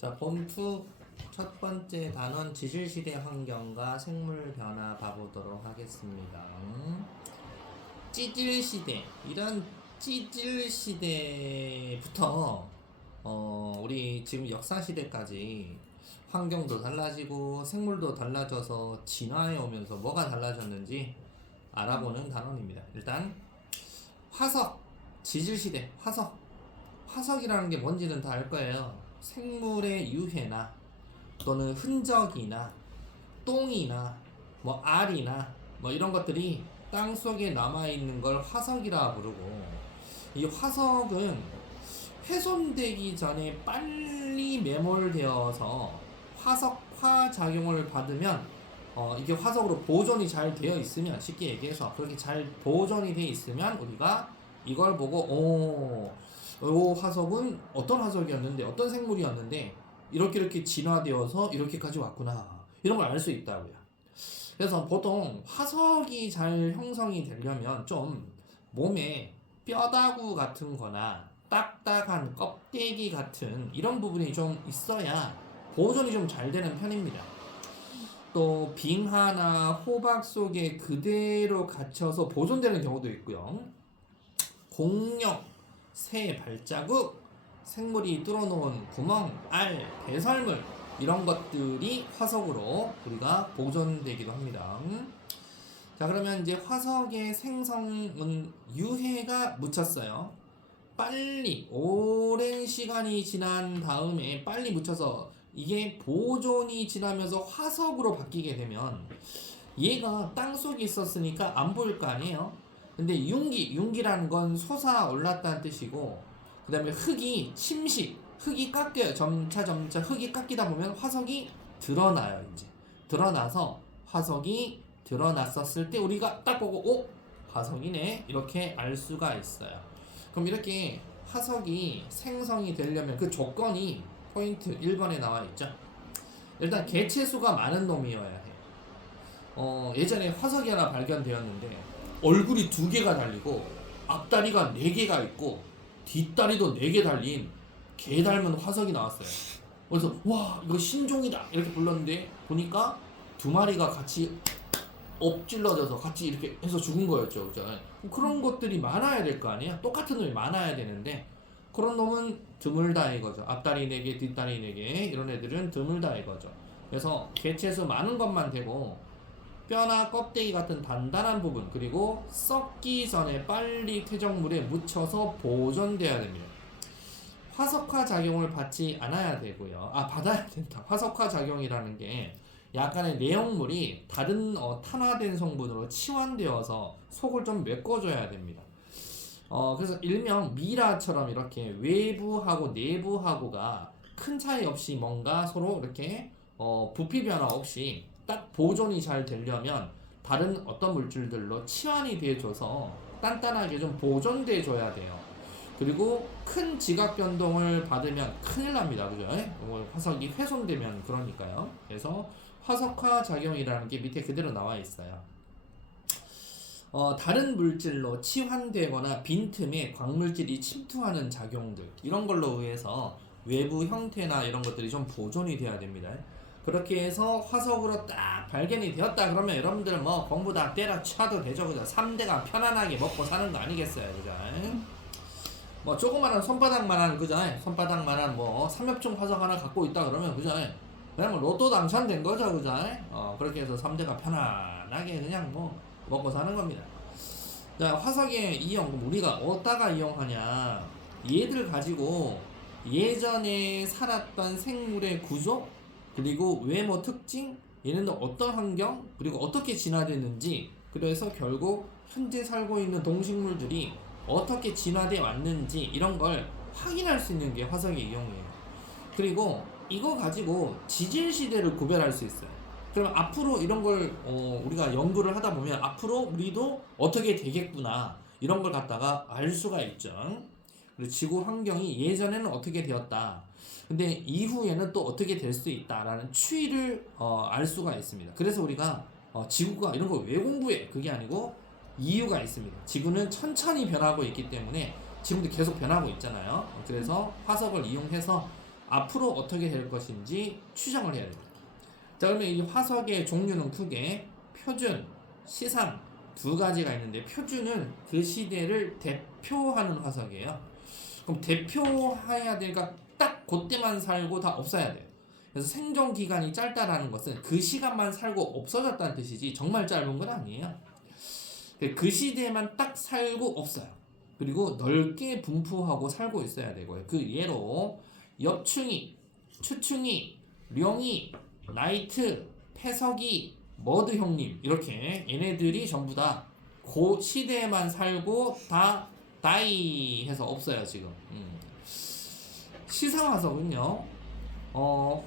자, 본투 첫 번째 단원 지질시대 환경과 생물 변화 봐보도록 하겠습니다. 찌질시대, 이런 찌질시대부터 우리 지금 역사시대까지 환경도 달라지고 생물도 달라져서 진화해 오면서 뭐가 달라졌는지 알아보는 단원입니다. 일단 화석, 지질시대, 화석이라는 게 뭔지는 다 알 거예요. 생물의 유해나 또는 흔적이나 똥이나 뭐 알이나 뭐 이런 것들이 땅 속에 남아 있는 걸 화석이라 부르고, 이 화석은 훼손되기 전에 빨리 매몰되어서 화석화 작용을 받으면 이게 화석으로 보존이 잘 되어 있으면, 쉽게 얘기해서 그렇게 잘 보존이 되어 있으면 우리가 이걸 보고 이 화석은 어떤 화석이었는데 어떤 생물이었는데 이렇게 진화되어서 이렇게까지 왔구나, 이런 걸 알 수 있다고요. 그래서 보통 화석이 잘 형성이 되려면 좀 몸에 뼈다구 같은 거나 딱딱한 껍데기 같은 이런 부분이 좀 있어야 보존이 좀 잘 되는 편입니다. 또 빙하나 호박 속에 그대로 갇혀서 보존되는 경우도 있고요. 공룡, 새 발자국, 생물이 뚫어놓은 구멍, 알, 배설물, 이런 것들이 화석으로 우리가 보존되기도 합니다. 자, 그러면 이제 화석의 생성은 유해가 묻혔어요. 빨리 오랜 시간이 지난 다음에 빨리 묻혀서 이게 보존이 지나면서 화석으로 바뀌게 되면 얘가 땅속에 있었으니까 안 보일 거 아니에요. 근데 융기라는 건 솟아올랐다는 뜻이고, 그 다음에 흙이 흙이 깎여요. 점차 흙이 깎이다 보면 화석이 드러나요. 이제 드러나서 화석이 드러났었을 때 우리가 딱 보고 화석이네, 이렇게 알 수가 있어요. 그럼 이렇게 화석이 생성이 되려면 그 조건이 포인트 1번에 나와 있죠. 일단 개체수가 많은 놈이어야 해요. 예전에 화석이 하나 발견되었는데 얼굴이 2개가 달리고 앞다리가 4개가 있고 뒷다리도 4개 달린 개 닮은 화석이 나왔어요. 그래서 와, 이거 신종이다 이렇게 불렀는데 보니까 2마리가 같이 엎질러져서 같이 이렇게 해서 죽은 거였죠. 그죠? 그런 것들이 많아야 될 거 아니에요. 똑같은 놈이 많아야 되는데 그런 놈은 드물다 이거죠. 앞다리 4개, 뒷다리 4개, 이런 애들은 드물다 이거죠. 그래서 개체수 많은 것만 되고 뼈나 껍데기 같은 단단한 부분, 그리고 썩기 전에 빨리 퇴적물에 묻혀서 보존돼야 됩니다. 화석화 작용을 받지 않아야 되고요. 받아야 된다. 화석화 작용이라는 게 약간의 내용물이 다른 탄화된 성분으로 치환되어서 속을 좀 메꿔줘야 됩니다. 그래서 일명 미라처럼 이렇게 외부하고 내부하고가 큰 차이 없이 뭔가 서로 이렇게 부피 변화 없이 딱 보존이 잘 되려면 다른 어떤 물질들로 치환이 돼줘서 단단하게 좀 보존돼 줘야 돼요. 그리고 큰 지각 변동을 받으면 큰일 납니다. 그죠? 화석이 훼손되면 그러니까요. 그래서 화석화 작용이라는 게 밑에 그대로 나와 있어요. 다른 물질로 치환되거나 빈틈에 광물질이 침투하는 작용들, 이런 걸로 의해서 외부 형태나 이런 것들이 좀 보존이 돼야 됩니다. 그렇게 해서 화석으로 딱 발견이 되었다 그러면 여러분들 뭐 공부 다 때려쳐도 되죠. 그죠? 3대가 편안하게 먹고 사는 거 아니겠어요. 그죠? 뭐 조그마한 손바닥만한, 그죠? 손바닥만한 뭐 삼엽중 화석 하나 갖고 있다 그러면, 그죠? 그냥 뭐 로또 당첨된 거죠. 그죠? 그렇게 해서 3대가 편안하게 그냥 뭐 먹고 사는 겁니다. 자, 화석의 이용, 우리가 어디다가 이용하냐, 얘들 가지고 예전에 살았던 생물의 구조, 그리고 외모 특징, 얘네는 어떤 환경, 그리고 어떻게 진화됐는지, 그래서 결국 현재 살고 있는 동식물들이 어떻게 진화되어 왔는지, 이런 걸 확인할 수 있는 게 화석의 이용이에요. 그리고 이거 가지고 지질시대를 구별할 수 있어요. 그러면 앞으로 이런 걸 우리가 연구를 하다 보면 앞으로 우리도 어떻게 되겠구나, 이런 걸 갖다가 알 수가 있죠. 그리고 지구 환경이 예전에는 어떻게 되었다, 근데 이후에는 또 어떻게 될 수 있다라는 추이를 알 수가 있습니다. 그래서 우리가 지구가 이런 걸 왜 공부해? 그게 아니고 이유가 있습니다. 지구는 천천히 변하고 있기 때문에 지금도 계속 변하고 있잖아요. 그래서 화석을 이용해서 앞으로 어떻게 될 것인지 추정을 해야 됩니다. 자, 그러면 이 화석의 종류는 크게 표준, 시상 두 가지가 있는데, 표준은 그 시대를 대표하는 화석이에요. 그럼 대표해야 되니까 딱 그때만 살고 다 없어야 돼요. 그래서 생존 기간이 짧다라는 것은 그 시간만 살고 없어졌다는 뜻이지 정말 짧은 건 아니에요. 그 시대에만 딱 살고 없어요. 그리고 넓게 분포하고 살고 있어야 되고요. 그 예로 엽충이, 추충이, 룡이, 나이트, 패석이, 머드 형님, 이렇게 얘네들이 전부 다 그 시대에만 살고 다 다이 해서 없어요 지금. 시상화석은요,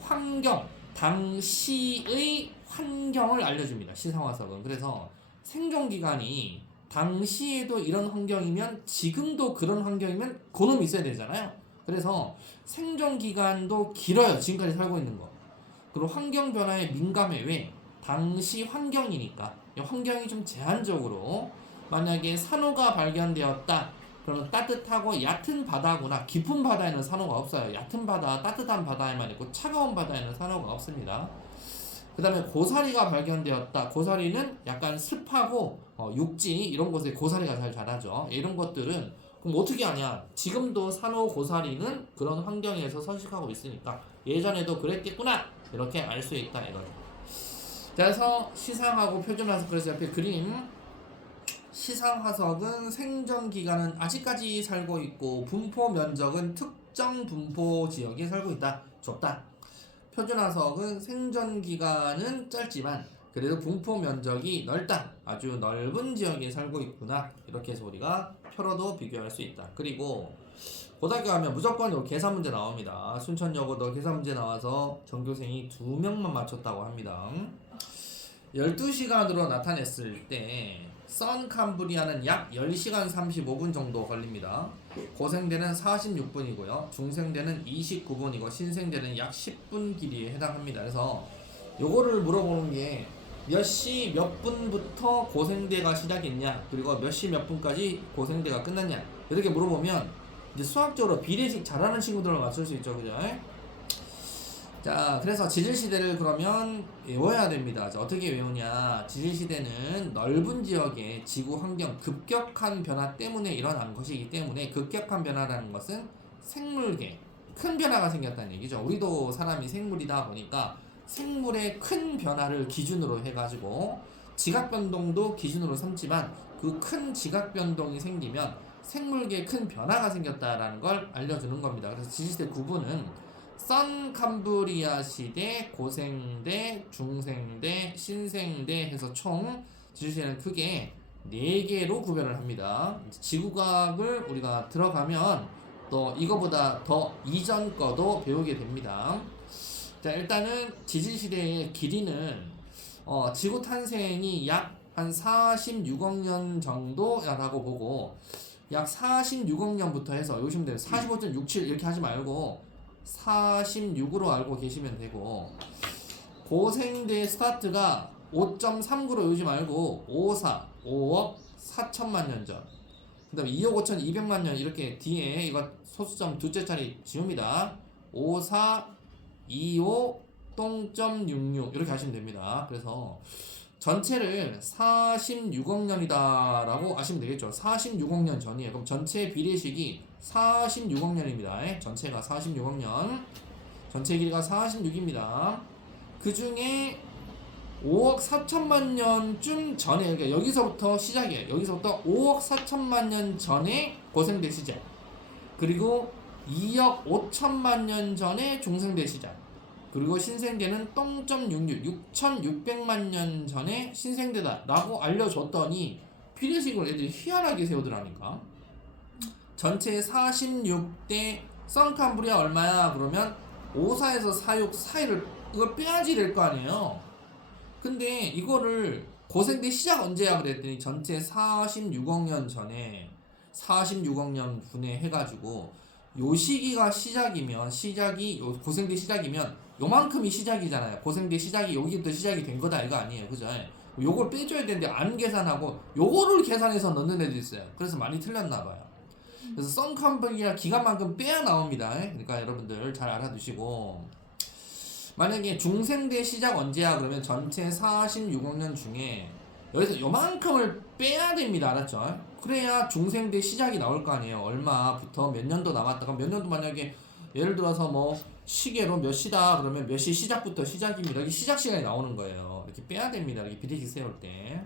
환경, 당시의 환경을 알려줍니다. 시상화석은. 그래서 생존기간이 당시에도 이런 환경이면 지금도 그런 환경이면 그놈이 있어야 되잖아요. 그래서 생존기간도 길어요. 지금까지 살고 있는 거. 그리고 환경 변화에 민감해. 왜? 당시 환경이니까. 환경이 좀 제한적으로, 만약에 산호가 발견되었다 그러면 따뜻하고 얕은 바다구나. 깊은 바다에는 산호가 없어요. 얕은 바다, 따뜻한 바다에만 있고 차가운 바다에는 산호가 없습니다. 그 다음에 고사리가 발견되었다. 고사리는 약간 습하고 육지 이런 곳에 고사리가 잘 자라죠. 이런 것들은 그럼 어떻게 하냐? 지금도 산호 고사리는 그런 환경에서 서식하고 있으니까 예전에도 그랬겠구나, 이렇게 알 수 있다 이거죠. 그래서 시상하고 표준화석, 그래서 옆에 그림, 시상화석은 생존 기간은 아직까지 살고 있고 분포 면적은 특정 분포 지역에 살고 있다. 좁다. 표준화석은 생존 기간은 짧지만 그래도 분포 면적이 넓다. 아주 넓은 지역에 살고 있구나. 이렇게 해서 우리가 표로도 비교할 수 있다. 그리고 고등학교 가면 무조건 계산 문제 나옵니다. 순천여고도 계산 문제 나와서 전교생이 2명만 맞췄다고 합니다. 12시간으로 나타냈을 때 선캄브리아는 약 10시간 35분 정도 걸립니다. 고생대는 46분이고요. 중생대는 29분이고 신생대는 약 10분 길이에 해당합니다. 그래서 요거를 물어보는 게 몇 시 몇 분부터 고생대가 시작했냐, 그리고 몇 시 몇 분까지 고생대가 끝났냐, 이렇게 물어보면 이제 수학적으로 비례식 잘하는 친구들을 맞출 수 있죠. 그죠? 자, 그래서 지질시대를 그러면 외워야 됩니다. 자, 어떻게 외우냐? 지질시대는 넓은 지역의 지구 환경 급격한 변화 때문에 일어난 것이기 때문에, 급격한 변화라는 것은 생물계 큰 변화가 생겼다는 얘기죠. 우리도 사람이 생물이다 보니까 생물의 큰 변화를 기준으로 해가지고 지각변동도 기준으로 삼지만, 그 큰 지각변동이 생기면 생물계에 큰 변화가 생겼다라는 걸 알려주는 겁니다. 그래서 지질시대 구분은 선캄브리아 시대, 고생대, 중생대, 신생대 해서 총 지질시대는 크게 4개로 구별을 합니다. 지구과학을 우리가 들어가면 또 이거보다 더 이전 거도 배우게 됩니다. 자, 일단은 지질시대의 길이는 지구 탄생이 약 한 46억 년 정도라고 보고, 약 46억 년부터 해서 요즘 돼 45.67 이렇게 하지 말고 46으로 알고 계시면 되고, 고생대 스타트가 5.39로 외우지 말고 5억 4천만 년 전, 그 다음에 2억 5천 2백만 년, 이렇게 뒤에 이거 소수점 두째 자리 지웁니다. 54, 25, 0.66 이렇게 하시면 됩니다. 그래서 전체를 46억 년이다 라고 아시면 되겠죠. 46억 년 전이에요. 그럼 전체 비례식이 46억 년입니다. 전체가 46억 년, 전체 길이가 46입니다. 그 중에 5억 4천만 년쯤 전에, 그러니까 여기서부터 시작이에요. 여기서부터 5억 4천만 년 전에 고생대 시작, 그리고 2억 5천만 년 전에 중생대 시작, 그리고 신생대는 0.66, 6,600만 년 전에 신생대다 라고 알려줬더니 비례식을 애들이 희한하게 세우더라니까. 전체 46대 선캄브리아 얼마야? 그러면 54에서 46 사이를 이걸 빼야지 될 거 아니에요. 근데 이거를 고생대 시작 언제야 그랬더니 전체 46억 년 전에 46억 년 분해 해가지고 요 시기가 시작이면, 시작이 요 고생대 시작이면 요만큼이 시작이잖아요. 고생대 시작이 여기부터 시작이 된 거다 이거 아니에요. 그죠? 요걸 빼줘야 되는데 안 계산하고 요거를 계산해서 넣는 애들 있어요. 그래서 많이 틀렸나 봐요. 그래서 썬컴분이랑 기간만큼 빼야 나옵니다. 그러니까 여러분들 잘 알아두시고, 만약에 중생대 시작 언제야? 그러면 전체 46억년 중에 여기서 요만큼을 빼야 됩니다. 알았죠? 그래야 중생대 시작이 나올 거 아니에요. 얼마부터 몇 년도 남았다가 몇 년도, 만약에 예를 들어서 뭐 시계로 몇 시다 그러면 몇 시 시작부터 시작입니다. 이렇게 시작 시간이 나오는 거예요. 이렇게 빼야 됩니다. 이렇게 비례식 세울 때.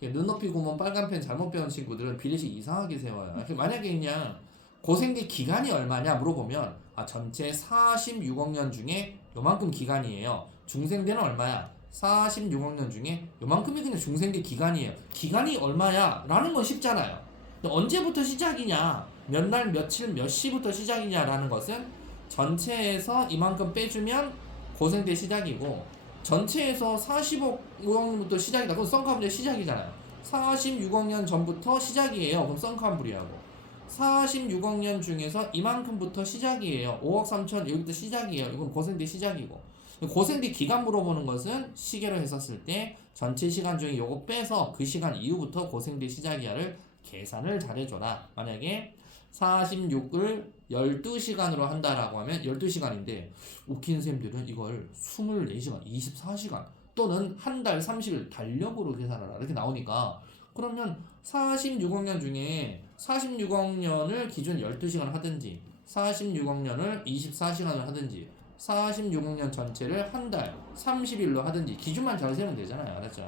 눈높이 구멍 빨간 펜 잘못 배운 친구들은 비례식 이상하게 세워요. 만약에 그냥 고생대 기간이 얼마냐 물어보면, 전체 46억 년 중에 요만큼 기간이에요. 중생대는 얼마야? 46억 년 중에 요만큼이 그냥 중생대 기간이에요. 기간이 얼마야? 라는 건 쉽잖아요. 근데 언제부터 시작이냐, 몇 날 며칠 몇 시부터 시작이냐 라는 것은 전체에서 이만큼 빼주면 고생대 시작이고, 전체에서 45억 년부터 시작이다. 그럼 썬컴불의 시작이잖아요. 46억 년 전부터 시작이에요. 그럼 썬컴불이하고 46억 년 중에서 이만큼부터 시작이에요. 5억 3천 여기부터 시작이에요. 이건 고생대 시작이고, 고생대 기간 물어보는 것은 시계로 했었을 때 전체 시간 중에 요거 빼서 그 시간 이후부터 고생대 시작이야를 계산을 잘해줘라. 만약에 46을 12시간으로 한다라고 하면 12시간인데 웃긴 쌤들은 이걸 24시간, 24시간 또는 한 달 30일 달력으로 계산하라 이렇게 나오니까, 그러면 46억 년 중에 46억 년을 기준 12시간 하든지 46억 년을 24시간을 하든지 46억 년 전체를 한 달 30일로 하든지 기준만 잘 세우면 되잖아요. 알았죠?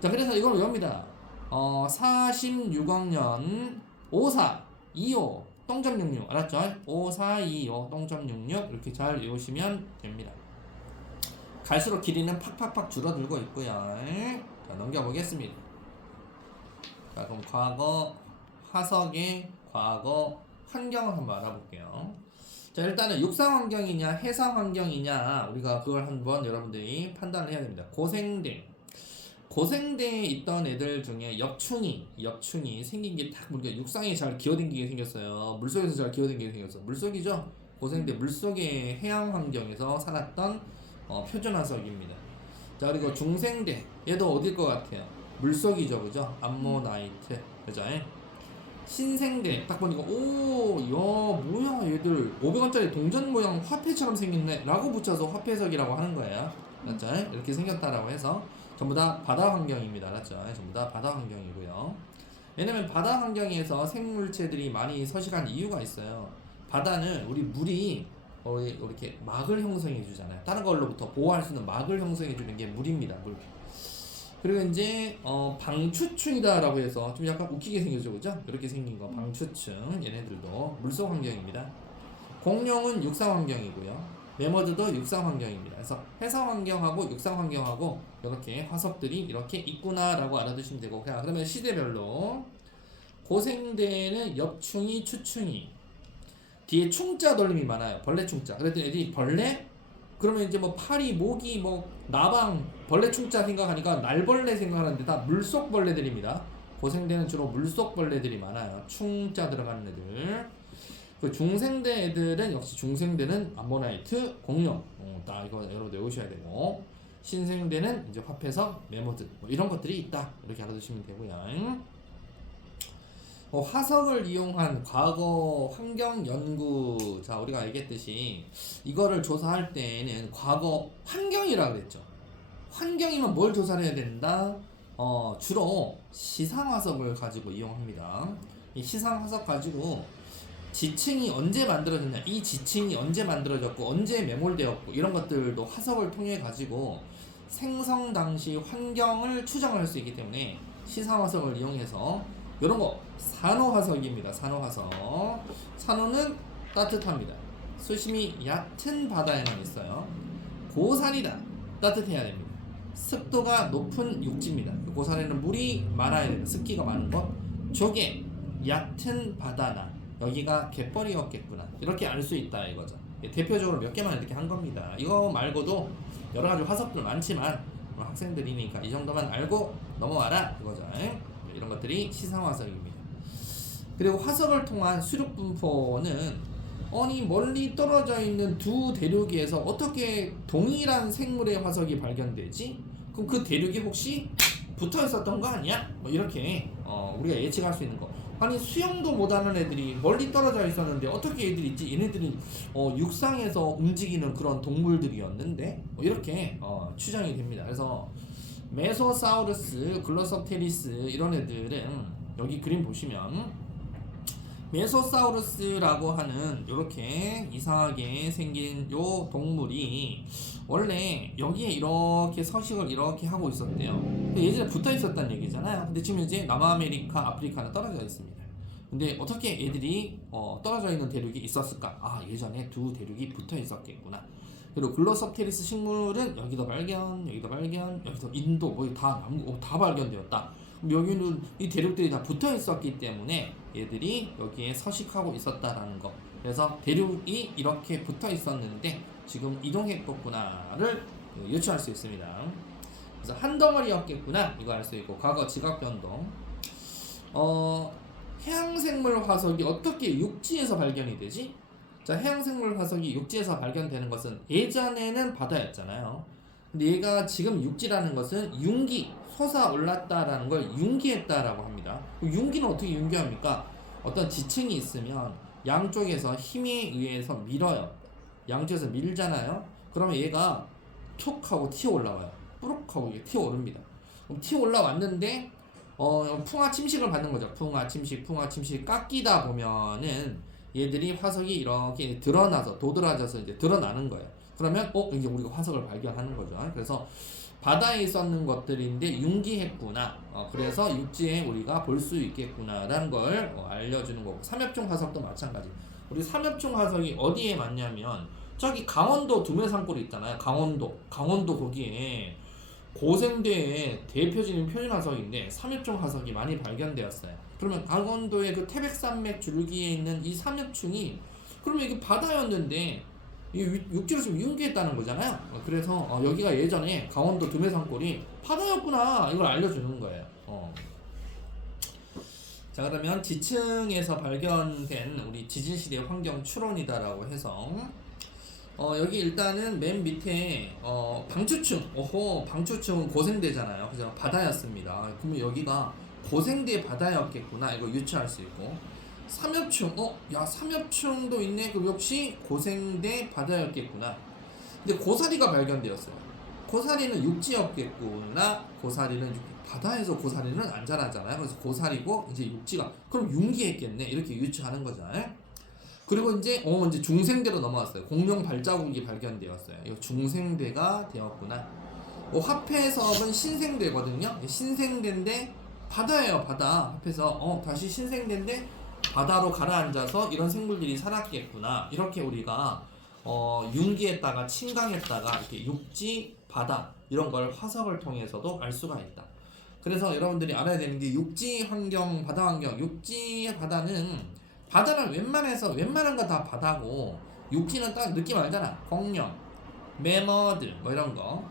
자, 그래서 이걸 외웁니다. 46억 년 54, 25, 0.66 알았죠? 54, 25, 0.66 이렇게 잘 외우시면 됩니다. 갈수록 길이는 팍팍팍 줄어들고 있고요. 자, 넘겨보겠습니다. 자, 그럼 과거 화석의 과거 환경을 한번 알아볼게요. 자, 일단은 육상 환경이냐 해상 환경이냐 우리가 그걸 한번 여러분들이 판단을 해야 됩니다. 고생대에 있던 애들 중에 역충이 생긴 게 딱 보니까 육상에 잘 기어댕기게 생겼어요. 물속에서 잘 기어댕기게 생겼어요. 물속이죠. 고생대 물속의 해양 환경에서 살았던 표준 화석입니다. 자, 그리고 중생대 얘도 어딜 것 같아요? 물속이죠, 그죠? 암모나이트, 그죠? 신생대 딱 보니까 뭐야 얘들 500원짜리 동전 모양 화폐처럼 생겼네 라고 붙여서 화폐석이라고 하는 거예요. 맞죠? 이렇게 생겼다라고 해서 전부 다 바다 환경입니다. 알았죠? 전부 다 바다 환경이고요. 왜냐면 바다 환경에서 생물체들이 많이 서식한 이유가 있어요. 바다는 우리 물이 이렇게 막을 형성해 주잖아요. 다른 걸로부터 보호할 수 있는 막을 형성해 주는 게 물입니다. 물. 그리고 이제 방추충이다라고 해서 좀 약간 웃기게 생겼죠, 그죠? 이렇게 생긴 거 방추충, 얘네들도 물속 환경입니다. 공룡은 육상 환경이고요. 매머드도 육상 환경입니다. 그래서 해상 환경하고 육상 환경하고 이렇게 화석들이 이렇게 있구나라고 알아두시면 되고, 그러면 시대별로 고생대에는 엽충이, 추충이, 뒤에 충자 돌림이 많아요. 벌레 충자. 그랬더니 애들이 벌레? 그러면 이제 뭐 파리, 모기, 뭐 나방, 벌레 충자 생각하니까 날벌레 생각하는데 다 물속 벌레들입니다. 고생대는 주로 물속 벌레들이 많아요. 충자 들어가는 애들. 그 중생대 애들은 역시 중생대는 암모나이트, 공룡. 딱 이거 여러분 외우셔야 되고, 신생대는 이제 화폐석, 매머드 뭐 이런 것들이 있다. 이렇게 알아두시면 되고요. 화석을 이용한 과거 환경 연구. 자, 우리가 얘기했듯이 이거를 조사할 때는 과거 환경이라 그랬죠. 환경이면 뭘 조사를 해야 된다? 주로 시상 화석을 가지고 이용합니다. 이 시상 화석 가지고 지층이 언제 만들어졌냐, 이 지층이 언제 만들어졌고 언제 매몰되었고 이런 것들도 화석을 통해 가지고 생성 당시 환경을 추정을 할 수 있기 때문에 시상 화석을 이용해서 이런 거 산호화석입니다. 산호화석. 산호는 따뜻합니다. 수심이 얕은 바다에만 있어요. 고산이다. 따뜻해야 됩니다. 습도가 높은 육지입니다. 고산에는 물이 많아야 됩니다. 습기가 많은 곳. 조개, 얕은 바다나 여기가 갯벌이었겠구나. 이렇게 알 수 있다 이거죠. 대표적으로 몇 개만 이렇게 한 겁니다. 이거 말고도 여러 가지 화석들 많지만 학생들이니까 이 정도만 알고 넘어와라 이거죠. 이런 것들이 시상화석입니다. 그리고 화석을 통한 수륙 분포는 멀리 떨어져 있는 두 대륙에서 어떻게 동일한 생물의 화석이 발견되지? 그럼 그 대륙이 혹시 붙어 있었던 거 아니야? 뭐 이렇게 우리가 예측할 수 있는 거. 아니 수영도 못하는 애들이 멀리 떨어져 있었는데 어떻게 애들이 있지? 얘네들이 육상에서 움직이는 그런 동물들이었는데 이렇게 추정이 됩니다. 그래서 메소사우루스, 글로섭테리스 이런 애들은 여기 그림 보시면 메소사우루스라고 하는 이렇게 이상하게 생긴 요 동물이 원래 여기에 이렇게 서식을 이렇게 하고 있었대요. 근데 예전에 붙어 있었다는 얘기잖아요. 근데 지금 이제 남아메리카, 아프리카는 떨어져 있습니다. 근데 어떻게 애들이 떨어져 있는 대륙이 있었을까? 아, 예전에 두 대륙이 붙어 있었겠구나. 그리고 글로섭테리스 식물은 여기도 발견, 여기도 발견, 여기도 인도, 뭐 다 남북 다 발견되었다. 여기는 이 대륙들이 다 붙어 있었기 때문에 얘들이 여기에 서식하고 있었다라는 거. 그래서 대륙이 이렇게 붙어 있었는데 지금 이동했겠구나를 유추할 수 있습니다. 그래서 한 덩어리였겠구나 이거 알 수 있고 과거 지각 변동. 해양생물 화석이 어떻게 육지에서 발견이 되지? 자, 해양생물 화석이 육지에서 발견되는 것은 예전에는 바다였잖아요. 근데 얘가 지금 육지라는 것은 융기, 솟아올랐다라는 걸 융기했다라고 합니다. 융기는 어떻게 융기합니까? 어떤 지층이 있으면 양쪽에서 힘에 의해서 밀어요. 양쪽에서 밀잖아요. 그러면 얘가 툭 하고 튀어 올라와요. 뿌룩 하고 이게 튀어 오릅니다. 그럼 튀어 올라왔는데 풍화 침식을 받는 거죠. 풍화 침식 깎이다 보면은 얘들이 화석이 이렇게 드러나서 도드라져서 이제 드러나는 거예요. 그러면 이제 우리가 화석을 발견하는 거죠. 그래서 바다에 있었는 것들인데 융기했구나. 그래서 육지에 우리가 볼 수 있겠구나라는 걸 알려주는 거고 삼엽중 화석도 마찬가지. 우리 삼엽중 화석이 어디에 많냐면 저기 강원도 두메산골이 있잖아요. 강원도 거기에 고생대의 대표적인 표준 화석인데 삼엽중 화석이 많이 발견되었어요. 그러면 강원도의 그 태백산맥 줄기에 있는 이 삼엽중이 그러면 이게 바다였는데 육지로 지금 융기했다는 거잖아요. 그래서 여기가 예전에 강원도 두메산골이 바다였구나 이걸 알려주는 거예요. 자, 그러면 지층에서 발견된 우리 지진시대 환경 추론이다라고 해서 여기 일단은 맨 밑에 방추층, 방추층은 고생대잖아요. 그죠? 바다였습니다. 그러면 여기가 고생대 바다였겠구나 이거 유추할 수 있고 삼엽충, 삼엽충도 있네. 그럼 역시 고생대 바다였겠구나. 근데 고사리가 발견되었어요. 고사리는 육지였겠구나. 고사리는 바다에서 고사리는 안 자라잖아요. 그래서 고사리고 이제 육지가 그럼 융기했겠네. 이렇게 유추하는 거잖아요. 그리고 이제 중생대로 넘어왔어요. 공룡 발자국이 발견되었어요. 이거 중생대가 되었구나. 화폐석은 신생대거든요. 신생대인데 바다예요, 바다. 합해서 다시 신생대인데 바다로 가라앉아서 이런 생물들이 살았겠구나. 이렇게 우리가 융기했다가 침강했다가 이렇게 육지, 바다 이런 걸 화석을 통해서도 알 수가 있다. 그래서 여러분들이 알아야 되는 게 육지 환경, 바다 환경. 육지 바다는 웬만한 거 다 바다고 육지는 딱 느낌 알잖아. 공룡, 매머드 뭐 이런 거,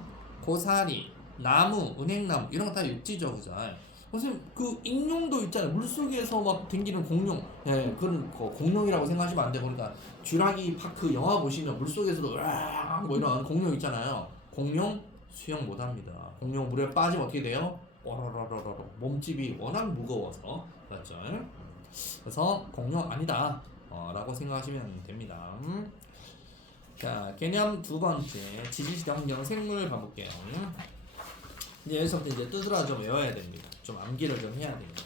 고사리, 나무, 은행나무 이런 거 다 육지죠, 그죠? 선생님 그 익룡도 있잖아요. 물속에서 막 댕기는 공룡. 예, 그건 공룡이라고 생각하시면 안 되고 그러니까 쥐라기 파크 영화 보시면 물속에서도 으악 뭐 이런 공룡 있잖아요. 공룡 수영 못합니다. 공룡 물에 빠지면 어떻게 돼요? 오라라라라 몸집이 워낙 무거워서 맞죠? 그래서 공룡 아니다 라고 생각하시면 됩니다. 자, 개념 두 번째 지질시대 환경 생물 봐볼게요. 이제 여기서부터 이제 두드러 좀 외워야 됩니다. 좀 암기를 좀 해야 됩니다.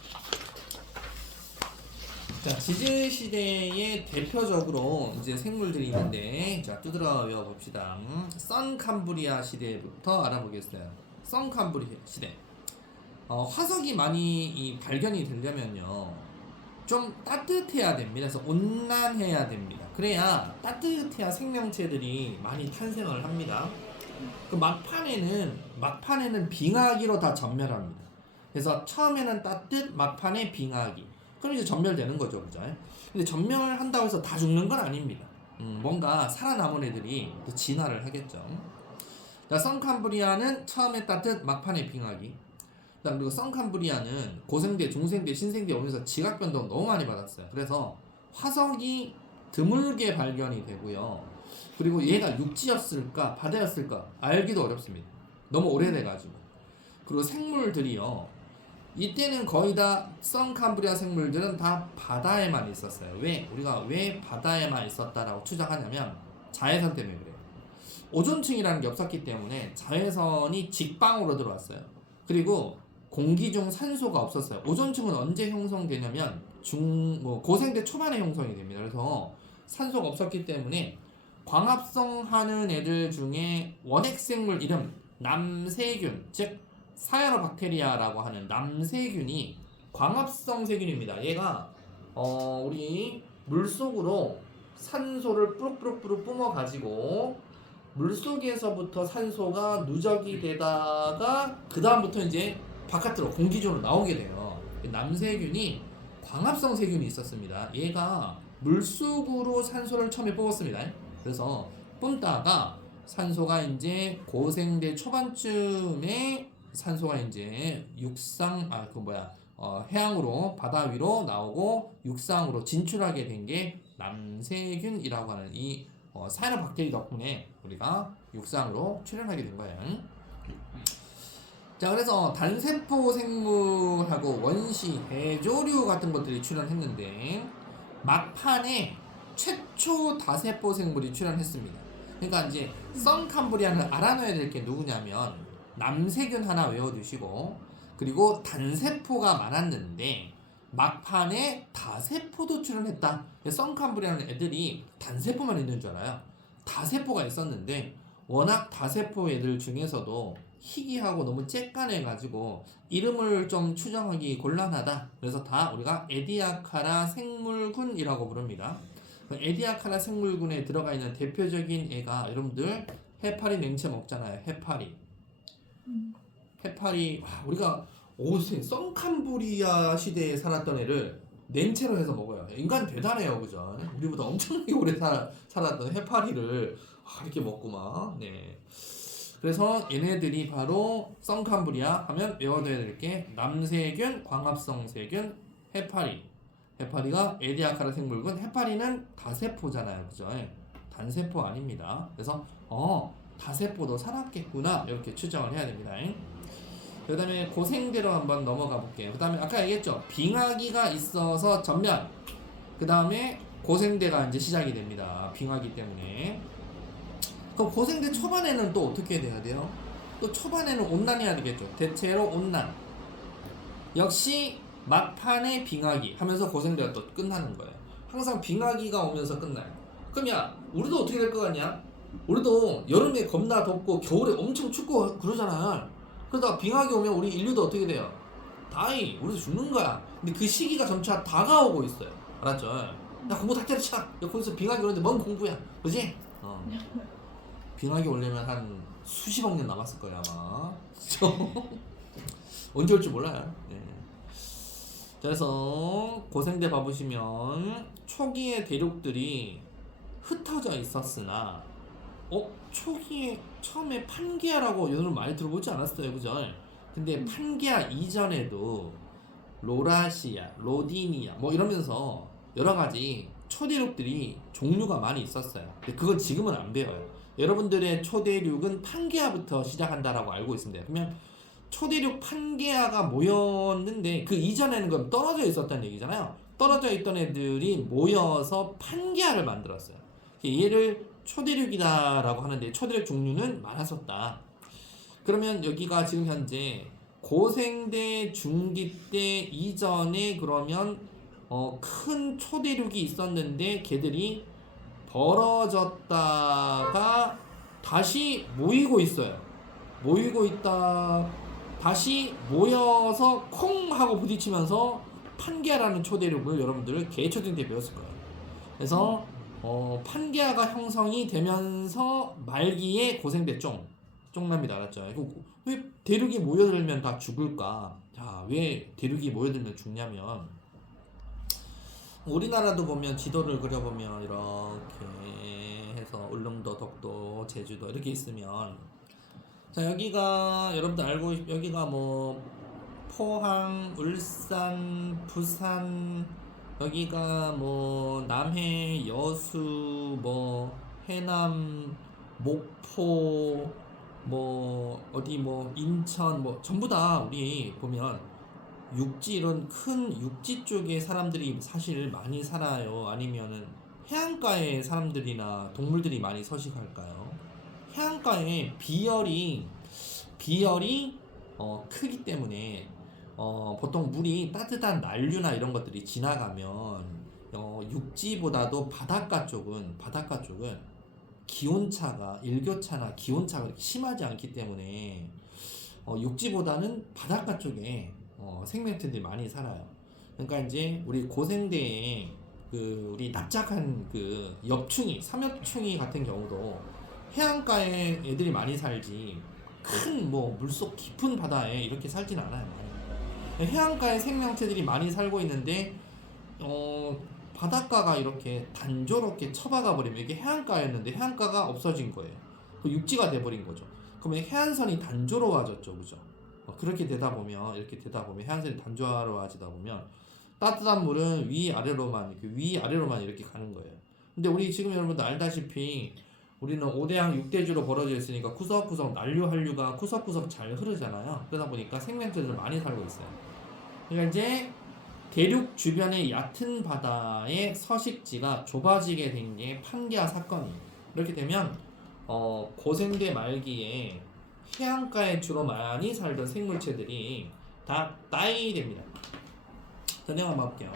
자, 지질시대에 대표적으로 이제 생물들이 있는데 자, 두드러 외워봅시다. 선캄브리아 시대부터 알아보겠어요. 선캄브리아 시대. 화석이 많이 발견이 되려면요 좀 따뜻해야 됩니다. 그래서 온난해야 됩니다. 그래야 따뜻해야 생명체들이 많이 탄생을 합니다. 그 막판에는 빙하기로 다 전멸합니다. 그래서 처음에는 따뜻, 막판에 빙하기. 그럼 이제 전멸되는 거죠, 그죠? 근데 전멸한다고 해서 다 죽는 건 아닙니다. 뭔가 살아남은 애들이 또 진화를 하겠죠. 자, 선캄브리아는 처음에 따뜻, 막판에 빙하기. 그리고 선캄브리아는 고생대, 중생대, 신생대 오면서 지각 변동 너무 많이 받았어요. 그래서 화석이 드물게 발견이 되고요. 그리고 얘가 육지였을까, 바다였을까 알기도 어렵습니다. 너무 오래돼가지고. 그리고 생물들이요. 이때는 거의 다 썬캄브리아 생물들은 다 바다에만 있었어요. 우리가 왜 바다에만 있었다라고 추정하냐면 자외선 때문에 그래요. 오존층이라는 게 없었기 때문에 자외선이 직방으로 들어왔어요. 그리고 공기 중 산소가 없었어요. 오존층은 언제 형성되냐면 고생대 초반에 형성이 됩니다. 그래서 산소가 없었기 때문에 광합성하는 애들 중에 원핵생물 이름 남세균, 즉 사야노박테리아라고 하는 남세균이 광합성 세균입니다. 얘가 우리 물속으로 산소를 뿌룩뿌룩 뿜어가지고 물속에서부터 산소가 누적이 되다가 그 다음부터 이제 바깥으로 공기중으로 나오게 돼요. 남세균이 광합성 세균이 있었습니다. 얘가 물속으로 산소를 처음에 뽑았습니다. 그래서 뿜다가 산소가 이제 고생대 초반쯤에 산소가 이제 해양으로 바다 위로 나오고 육상으로 진출하게 된 게 남세균이라고 하는 이 사야노박테리 덕분에 우리가 육상으로 출현하게 된 거예요. 자, 그래서 단세포 생물하고 원시, 해조류 같은 것들이 출현했는데 막판에 최초 다세포 생물이 출현했습니다. 그러니까 이제 썬캄브리아는 알아놔야 될 게 누구냐면 남세균 하나 외워두시고 그리고 단세포가 많았는데 막판에 다세포도 출현했다. 썬캄브리아는 애들이 단세포만 있는 줄 알아요. 다세포가 있었는데 워낙 다세포 애들 중에서도 희귀하고 너무 쬐깐해가지고 이름을 좀 추정하기 곤란하다. 그래서 다 우리가 에디아카라 생물군이라고 부릅니다. 에디아카라 생물군에 들어가 있는 대표적인 애가 여러분들 해파리 냉채 먹잖아요. 해파리 우리가 썬캄브리아 시대에 살았던 애를 냉채로 해서 먹어요. 인간 대단해요, 그죠? 우리보다 엄청나게 오래 살았던 해파리를 이렇게 먹고 막. 네. 그래서 얘네들이 바로 썬캄브리아 하면 외워둬야 될 게 남세균, 광합성 세균, 해파리가 에디아카라 생물군. 해파리는 다세포잖아요, 그죠? 단세포 아닙니다. 그래서 다세포도 살았겠구나 이렇게 추정을 해야 됩니다. 그 다음에 고생대로 한번 넘어가 볼게요. 그 다음에 아까 얘기했죠. 빙하기가 있어서 전면, 그 다음에 고생대가 이제 시작이 됩니다. 빙하기 때문에. 그럼 고생대 초반에는 또 어떻게 돼야 돼요? 또 초반에는 온난해야 되겠죠. 대체로 온난. 역시 막판에 빙하기 하면서 고생대가 또 끝나는 거예요. 항상 빙하기가 오면서 끝나요. 그럼 야, 우리도 어떻게 될 것 같냐? 우리도 여름에 겁나 덥고 겨울에 엄청 춥고 그러잖아요. 그러다가 빙하기 오면 우리 인류도 어떻게 돼요? 우리도 죽는 거야. 근데 그 시기가 점차 다가오고 있어요. 알았죠? 야, 공부 다 때려쳐. 야, 거기서 빙하기 오는데 뭔 공부야. 그지? 빙하기 오려면 한 수십억 년 남았을 거야, 아마. 언제 올지 몰라요. 네. 그래서 고생대 봐보시면 초기의 대륙들이 흩어져 있었으나 초기에 처음에 판게아라고 여러분 많이 들어보지 않았어요, 그죠? 근데 판게아 이전에도 로라시아, 로디니아 뭐 이러면서 여러 가지 초대륙들이 종류가 많이 있었어요. 근데 그건 지금은 안 배워요. 여러분들의 초대륙은 판게아부터 시작한다라고 알고 있습니다. 그러면 초대륙 판게아가 모였는데 그 이전에는 그럼 떨어져 있었다는 얘기잖아요. 떨어져 있던 애들이 모여서 판게아를 만들었어요. 얘를 초대륙이다라고 하는데 초대륙 종류는 많았었다. 그러면 여기가 지금 현재 고생대 중기때 이전에 그러면 큰 초대륙이 있었는데 걔들이 벌어졌다가 다시 모이고 있어요. 모이고 있다 다시 모여서 콩 하고 부딪히면서 판게아라는 초대륙을 여러분들 개초등 때 배웠을 거예요. 그래서 판게아가 형성이 되면서 말기에 고생대 쫑납니다. 알았죠? 왜 대륙이 모여들면 다 죽을까? 자, 왜 대륙이 모여들면 죽냐면 우리나라도 보면 지도를 그려보면 이렇게 해서 울릉도, 덕도, 제주도 이렇게 있으면 자, 여기가 여러분들 알고 여기가 뭐 포항, 울산, 부산 여기가 뭐 남해, 여수, 뭐 해남, 목포 뭐 어디 뭐 인천 뭐 전부 다 우리 보면 육지 이런 큰 육지 쪽에 사람들이 사실 많이 살아요? 아니면은 해안가에 사람들이나 동물들이 많이 서식할까요? 해안가에 비열이 크기 때문에 보통 물이 따뜻한 난류나 이런 것들이 지나가면 육지보다도 바닷가 쪽은 기온차가 일교차나 기온차가 그렇게 심하지 않기 때문에 육지보다는 바닷가 쪽에 생명체들이 많이 살아요. 그러니까 이제 우리 고생대에 그 우리 납작한 그 삼엽충이 같은 경우도 해안가에 애들이 많이 살지 큰 뭐 물속 깊은 바다에 이렇게 살진 않아요. 해안가에 생명체들이 많이 살고 있는데 바닷가가 이렇게 단조롭게 처박아 버리면 이게 해안가였는데 해안가가 없어진 거예요. 그 육지가 돼버린 거죠. 그러면 해안선이 단조로워졌죠, 그죠? 이렇게 되다 보면 해안선이 단조로워지다 보면 따뜻한 물은 위아래로만 이렇게 가는 거예요. 근데 우리 지금 여러분들 알다시피 우리는 5대양 6대주로 벌어져 있으니까 구석구석 난류 한류가 구석구석 잘 흐르잖아요. 그러다 보니까 생명체들 많이 살고 있어요. 그러니까 이제 대륙 주변의 얕은 바다의 서식지가 좁아지게 된 게 판게아 사건이에요. 이렇게 되면 고생대 말기에 해안가에 주로 많이 살던 생물체들이 다 다이 됩니다. 자, 내가 한번 볼게요.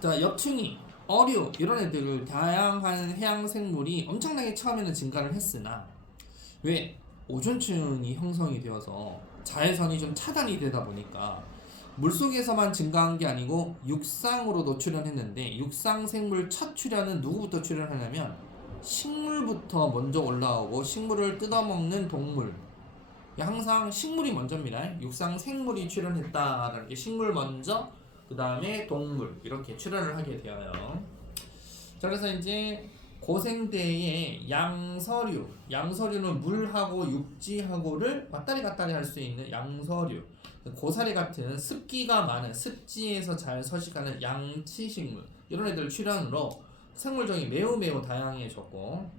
자, 엽충이, 어류 이런 애들 다양한 해양 생물이 엄청나게 처음에는 증가를 했으나 왜 오존층이 형성이 되어서 자외선이 좀 차단이 되다 보니까 물속에서만 증가한 게 아니고 육상으로도 출현했는데 육상 생물 첫 출현은 누구부터 출현하냐면 식물부터 먼저 올라오고 식물을 뜯어먹는 동물. 항상 식물이 먼저입니다. 육상 생물이 출현했다라는 게 식물 먼저, 그 다음에 동물 이렇게 출현을 하게 되어요. 자, 그래서 이제 고생대의 양서류는 물하고 육지하고를 왔다리 갔다리 할 수 있는 양서류. 고사리 같은 습기가 많은 습지에서 잘 서식하는 양치식물 이런 애들 출현으로 생물종이 매우 다양해졌고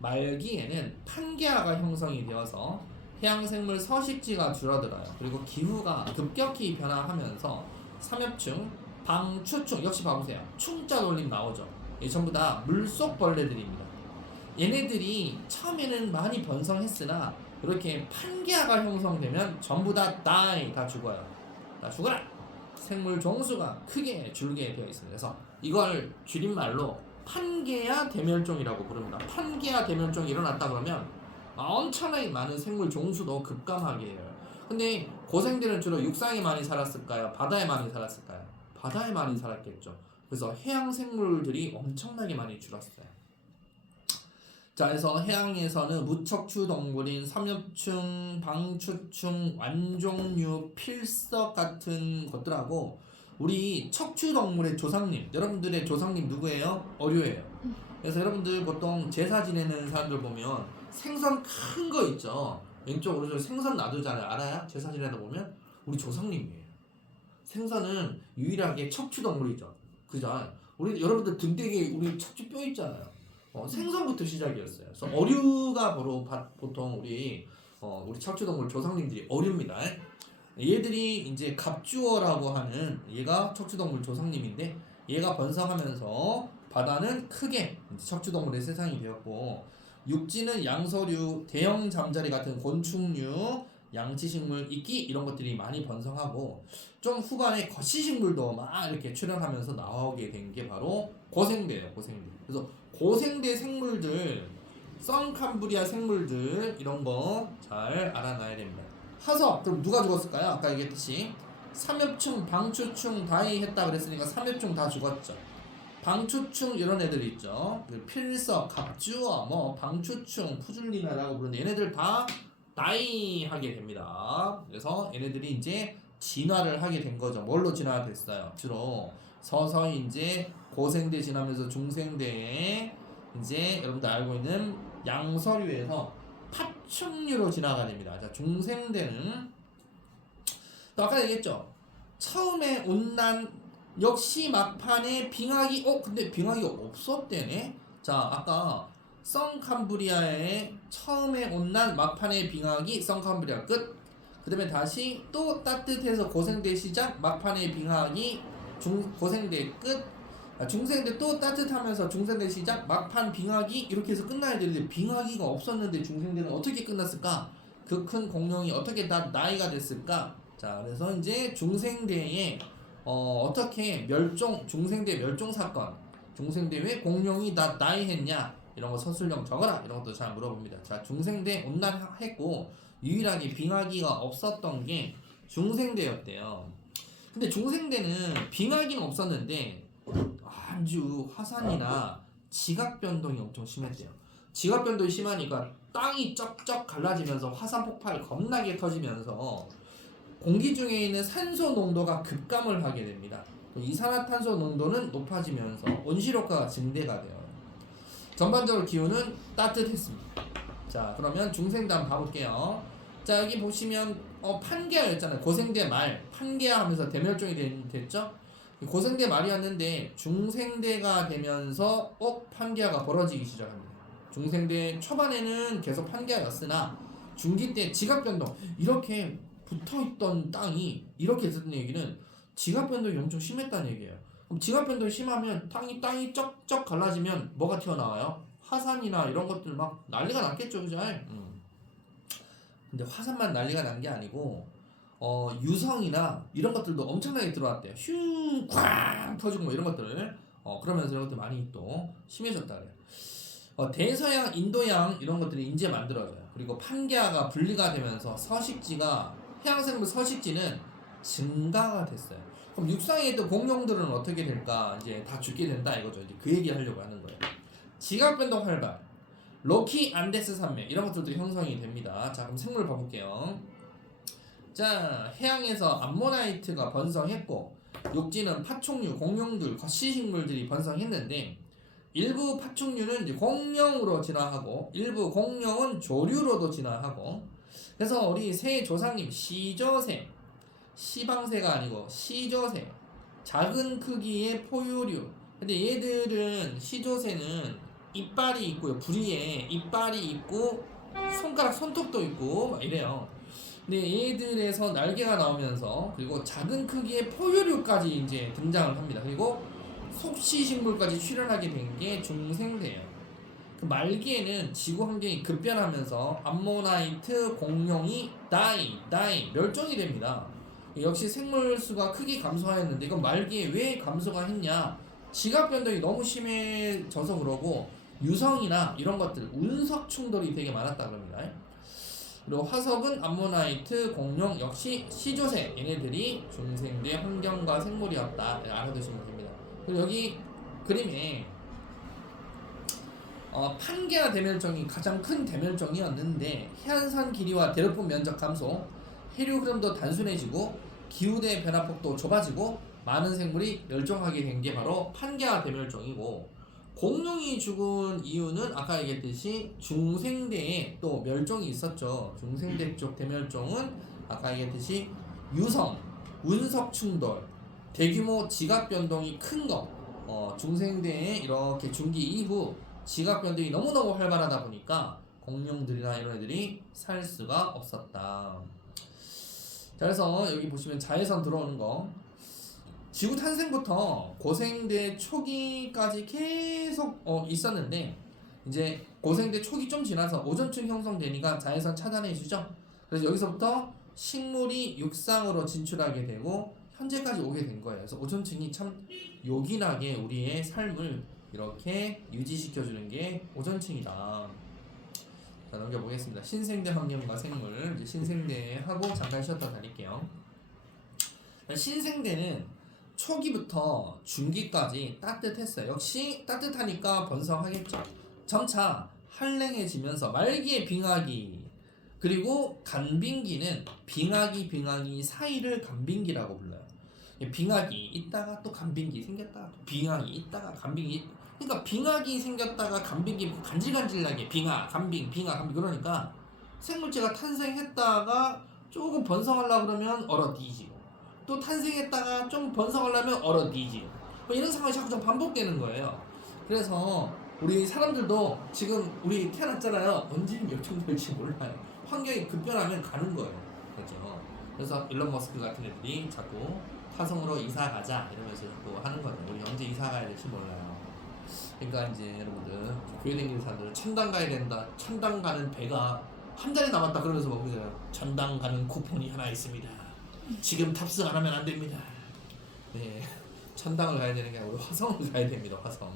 말기에는 판게아가 형성이 되어서 해양생물 서식지가 줄어들어요. 그리고 기후가 급격히 변화하면서 삼엽충, 방추충 역시 봐보세요. 충자 돌림 나오죠. 이 전부 다 물속 벌레들입니다. 얘네들이 처음에는 많이 번성했으나 이렇게 판게아가 형성되면 전부 다 죽어요. 다 죽어라! 생물 종수가 크게 줄게 되어 있습니다. 그래서 이걸 줄임말로 판게아 대멸종이라고 부릅니다. 판게아 대멸종이 일어났다 그러면 엄청나게 많은 생물 종수도 급감하게 해요. 근데 고생들은 주로 육상에 많이 살았을까요? 바다에 많이 살았을까요? 바다에 많이 살았겠죠. 그래서 해양 생물들이 엄청나게 많이 줄었어요. 자, 그래서 해양에서는 무척추 동물인 삼엽충, 방추충, 완종류, 필석 같은 것들하고 우리 척추 동물의 조상님, 여러분들의 조상님 누구예요? 어류예요. 그래서 여러분들 보통 제사 지내는 사람들 보면 생선 큰 거 있죠. 왼쪽 오른쪽 생선 놔두잖아요. 알아요? 제사 지내다 보면 우리 조상님이에요. 생선은 유일하게 척추 동물이죠. 그죠? 우리 여러분들 등대에 우리 척추 뼈 있잖아요. 생선부터 시작이었어요. 그래서 어류가 바로 보통 우리 척추동물 조상님들이 어류입니다. 얘들이 이제 갑주어라고 하는 얘가 척추동물 조상님인데 얘가 번성하면서 바다는 크게 척추동물의 세상이 되었고 육지는 양서류, 대형 잠자리 같은 곤충류, 양치식물, 이끼 이런 것들이 많이 번성하고 좀 후반에 거시식물도 막 이렇게 출현하면서 나오게 된 게 바로 고생대예요. 고생대. 그래서 고생대 생물들, 썬캄브리아 생물들 이런 거 잘 알아놔야 됩니다. 화석 그럼 누가 죽었을까요? 아까 얘기했듯이 삼엽충, 방추충 다이 했다 그랬으니까 삼엽충 다 죽었죠. 방추충 이런 애들 있죠. 필석, 갑주어, 뭐 방추충, 푸줄리나라고 부르는 얘네들 다 다이 하게 됩니다. 그래서 얘네들이 이제 진화를 하게 된 거죠. 뭘로 진화됐어요? 주로 서서히 이제 고생대 지나면서 중생대에 이제 여러분들 알고 있는 양서류에서 파충류로 진화가 됩니다. 자, 중생대는 또 아까 얘기했죠. 처음에 온난 역시 막판에 빙하기 근데 빙하기가 없었대네. 자, 아까 썬캄브리아의 처음에 온난 막판에 빙하기 썬캄브리아 끝. 그 다음에 다시 또 따뜻해서 고생대 시작, 막판에 빙하기, 고생대 끝, 중생대 또 따뜻하면서 중생대 시작, 막판 빙하기, 이렇게 해서 끝나야 되는데 빙하기가 없었는데 중생대는 어떻게 끝났을까? 그 큰 공룡이 어떻게 다 나이가 됐을까? 자, 그래서 이제 중생대에 어떻게 중생대 멸종 사건, 중생대 왜 공룡이 다 나이했냐, 이런 거 서술형 적어라, 이런 것도 잘 물어봅니다. 자, 중생대 온난했고 유일하게 빙하기가 없었던 게 중생대였대요. 근데 중생대는 빙하기는 없었는데 아주 화산이나 지각 변동이 엄청 심했대요. 지각 변동이 심하니까 땅이 쩍쩍 갈라지면서 화산 폭발 겁나게 터지면서 공기 중에 있는 산소 농도가 급감을 하게 됩니다. 이산화탄소 농도는 높아지면서 온실효과가 증대가 돼요. 전반적으로 기온은 따뜻했습니다. 자, 그러면 중생대 한번 봐볼게요. 자, 여기 보시면 판개아였잖아요. 고생대 말 판개아 하면서 대멸종이 됐죠. 고생대 말이었는데 중생대가 되면서 판개아가 벌어지기 시작합니다. 중생대 초반에는 계속 판개아였으나 중기 때 지각변동, 이렇게 붙어있던 땅이 이렇게 됐던 얘기는 지각변동이 엄청 심했다는 얘기예요. 그럼 지각변동이 심하면 땅이 쩍쩍 갈라지면 뭐가 튀어나와요? 화산이나 이런 것들 막 난리가 났겠죠, 그죠? 근데 화산만 난리가 난 게 아니고 유성이나 이런 것들도 엄청나게 들어왔대요. 슝, 쾅 터지고 뭐 이런 것들. 그러면서 이런 것들 많이 또 심해졌다 그래요. 대서양, 인도양 이런 것들이 이제 만들어져요. 그리고 판게아가 분리가 되면서 서식지가, 해양생물 서식지는 증가가 됐어요. 그럼 육상에 있던 공룡들은 어떻게 될까? 이제 다 죽게 된다 이거죠. 이제 그 얘기 하려고 하는 거예요. 지각변동 활발, 로키 안데스 산맥 이런 것들도 형성이 됩니다. 자, 그럼 생물 봐볼게요. 자, 해양에서 암모나이트가 번성했고 육지는 파충류, 공룡들, 거시식물들이 번성했는데 일부 파충류는 이제 공룡으로 진화하고 일부 공룡은 조류로도 진화하고, 그래서 우리 새 조상님 시조새, 시방새가 아니고 시조새, 작은 크기의 포유류. 근데 얘들은 시조새는 이빨이 있고요. 부리에 이빨이 있고 손가락 손톱도 있고 막 이래요. 근데 얘들에서 날개가 나오면서 그리고 작은 크기의 포유류까지 이제 등장을 합니다. 그리고 속시식물까지 출현하게 된 게 중생대예요. 그 말기에는 지구 환경이 급변하면서 암모나이트 공룡이 멸종이 됩니다. 역시 생물 수가 크게 감소하였는데 이건 말기에 왜 감소가 했냐? 지각 변동이 너무 심해져서 그러고 유성이나 이런 것들 운석 충돌이 되게 많았다 그럽니다. 그리고 화석은 암모나이트, 공룡, 역시 시조새, 얘네들이 중생대 환경과 생물이었다 알아두시면 됩니다. 그리고 여기 그림에 판게아 대멸종이 가장 큰 대멸종이었는데 해안선 길이와 대륙분 면적 감소, 해류 흐름도 단순해지고 기후대 변화폭도 좁아지고 많은 생물이 멸종하게 된 게 바로 판게아 대멸종이고, 공룡이 죽은 이유는 아까 얘기했듯이 중생대에 또 멸종이 있었죠. 중생대 쪽 대멸종은 아까 얘기했듯이 유성, 운석 충돌, 대규모 지각 변동이 큰 거, 중생대에 이렇게 중기 이후 지각 변동이 너무너무 활발하다 보니까 공룡들이나 이런 애들이 살 수가 없었다. 자, 그래서 여기 보시면 자외선 들어오는 거, 지구 탄생부터 고생대 초기까지 계속 있었는데 이제 고생대 초기 좀 지나서 오존층 형성되니까 자외선 차단해주죠. 그래서 여기서부터 식물이 육상으로 진출하게 되고 현재까지 오게 된 거예요. 그래서 오존층이 참 요긴하게 우리의 삶을 이렇게 유지시켜주는 게 오존층이다. 자, 넘겨보겠습니다. 신생대 환경과 생물, 이제 신생대 하고 잠깐 쉬었다 다닐게요. 신생대는 초기부터 중기까지 따뜻했어요. 역시 따뜻하니까 번성하겠죠. 점차 한랭해지면서 말기의 빙하기, 그리고 간빙기는 빙하기 사이를 간빙기라고 불러요. 빙하기 있다가 또 간빙기 생겼다가 또 빙하기 있다가 간빙기, 그러니까 빙하기 생겼다가 간빙기 간질간질하게 간빙 그러니까 생물체가 탄생했다가 조금 번성하려고 그러면 얼어 뒤지고 또 탄생했다가 좀 번성하려면 얼어 뒤지고 뭐 이런 상황이 자꾸 좀 반복되는 거예요. 그래서 우리 사람들도 지금 우리 태어났잖아요. 언제 멸종될지 몰라요. 환경이 급변하면 가는 거예요. 그렇죠. 그래서 일론 머스크 같은 애들이 자꾸 화성으로 이사 가자 이러면서 자꾸 하는 거죠. 우리 언제 이사 가야 될지 몰라요. 그러니까 이제 여러분들 교회 다니는 사람들은 천당 가야 된다. 천당 가는 배가 한 달이 남았다 그러면서 막 그러잖아요. 천당 가는 쿠폰이 하나 있습니다. 지금 탑승 안 하면 안 됩니다. 네, 천당을 가야 되는 게 아니고 화성을 가야 됩니다. 화성.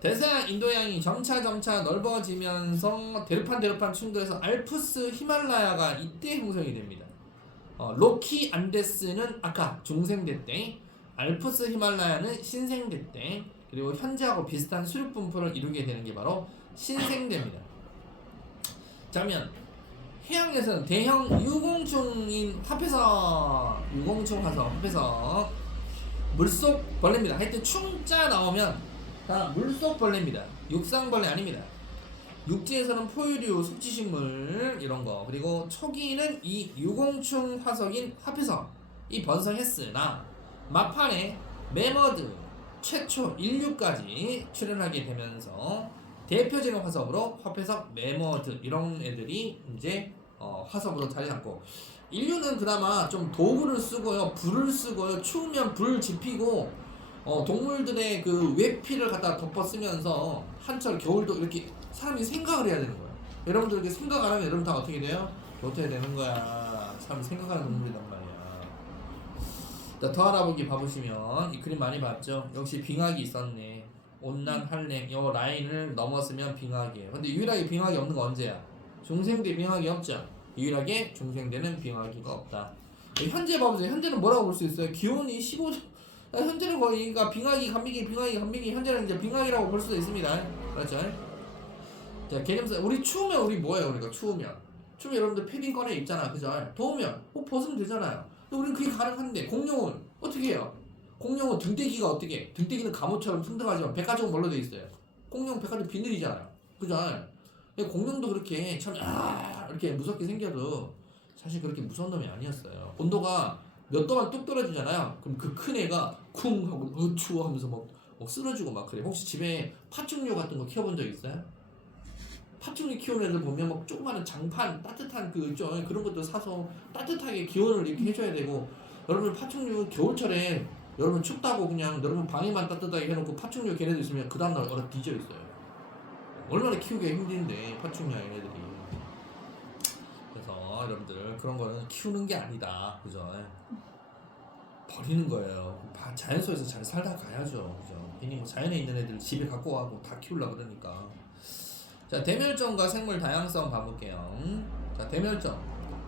대서양 인도양이 점차 넓어지면서 데르판 충돌해서 알프스 히말라야가 이때 형성이 됩니다. 로키 안데스는 아까 중생대 때, 알프스 히말라야는 신생대 때, 그리고 현재하고 비슷한 수륙 분포를 이루게 되는 게 바로 신생대입니다. 자면 해양에서는 대형 유공충인 유공충 화성 화폐석 물속 벌레입니다. 하여튼 충자 나오면 다 물속 벌레입니다. 육상벌레 아닙니다. 육지에서는 포유류, 숙지식물 이런 거, 그리고 초기에는 이 유공충 화석인 화폐석이 번성했으나 막판에 매머드 최초 인류까지 출현하게 되면서 대표적인 화석으로 화폐석, 매머드 이런 애들이 이제 화석으로 자리 잡고, 인류는 그나마 좀 도구를 쓰고요, 불을 쓰고요, 추우면 불 지피고 동물들의 그 외피를 갖다 덮어 쓰면서 한철 겨울도 이렇게 사람이 생각을 해야 되는 거예요. 여러분들 이렇게 생각 안 하면 여러분 다 어떻게 돼요? 어떻게 되는 거야. 사람이 생각하는 동물이란 말이야. 자, 더 알아보기 봐보시면 이 그림 많이 봤죠? 역시 빙하기 있었네. 온난 한랭 요 라인을 넘었으면 빙하기예요. 근데 유일하게 빙하기 없는 거 언제야? 중생대 빙하기 없죠? 유일하게 중생대는 빙하기가 없다. 현재 봐보세요. 현재는 뭐라고 볼 수 있어요? 기온이 15도. 현재는 거의 그러니까 빙하기 감미기 현재는 이제 빙하기라고 볼 수도 있습니다. 그렇죠? 자, 개념상 우리 추우면 우리 뭐예요? 우리가 추우면 여러분들 패딩 꺼내 입잖아, 그죠? 더우면 벗으면 되잖아요. 근데 우리는 그게 가능한데 공룡은 어떻게 해요? 공룡은 등대기가 어떻게? 등대기는 감옷처럼 튼튼하지만 백가죽은 뭘로 돼 있어요? 공룡 백가죽 비늘이잖아요, 그죠? 공룡도 그렇게 참 이렇게 무섭게 생겨도 사실 그렇게 무서운 놈이 아니었어요. 온도가 몇 도만 뚝 떨어지잖아요. 그럼 그 큰 애가 쿵 하고 추워 하면서 막 쓰러지고 막 그래. 혹시 집에 파충류 같은 거 키워본 적 있어요? 파충류 키우는 애들 보면 막 조그마한 장판 따뜻한 그 있죠, 그런 것도 사서 따뜻하게 기온을 이렇게 해줘야 되고. 여러분 파충류 겨울철에 여러분 춥다고 그냥 여러분 방에만 따뜻하게 해놓고 파충류 걔네들 있으면 그 다음날 얼어 뒤져 있어요. 얼마나 키우기가 힘든데 파충류 얘네들이. 그래서 여러분들 그런 거는 키우는 게 아니다, 그죠? 버리는 거예요. 자연 속에서 잘 살다 가야죠, 그죠? 괜히 뭐 자연에 있는 애들 집에 갖고 와고 다 키우려고 그러니까. 자, 대멸종과 생물 다양성 봐볼게요. 자, 대멸종.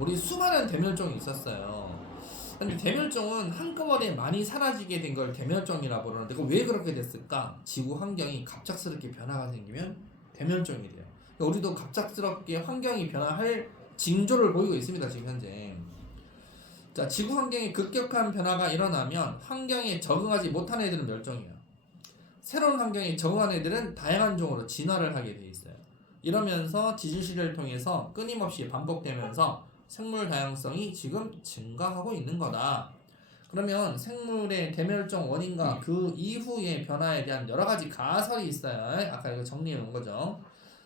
우리 수많은 대멸종이 있었어요. 근데 대멸종은 한꺼번에 많이 사라지게 된 걸 대멸종이라고 그러는데, 그 왜 그렇게 됐을까? 지구 환경이 갑작스럽게 변화가 생기면 대멸종이 돼요. 그러니까 우리도 갑작스럽게 환경이 변화할 징조를 보이고 있습니다, 지금 현재. 자, 지구 환경에 급격한 변화가 일어나면 환경에 적응하지 못한 애들은 멸종이에요. 새로운 환경에 적응한 애들은 다양한 종으로 진화를 하게 돼 있어요. 이러면서 지질시대를 통해서 끊임없이 반복되면서 생물 다양성이 지금 증가하고 있는 거다. 그러면 생물의 대멸종 원인과 그 이후의 변화에 대한 여러 가지 가설이 있어요. 아까 이거 정리해 놓은 거죠.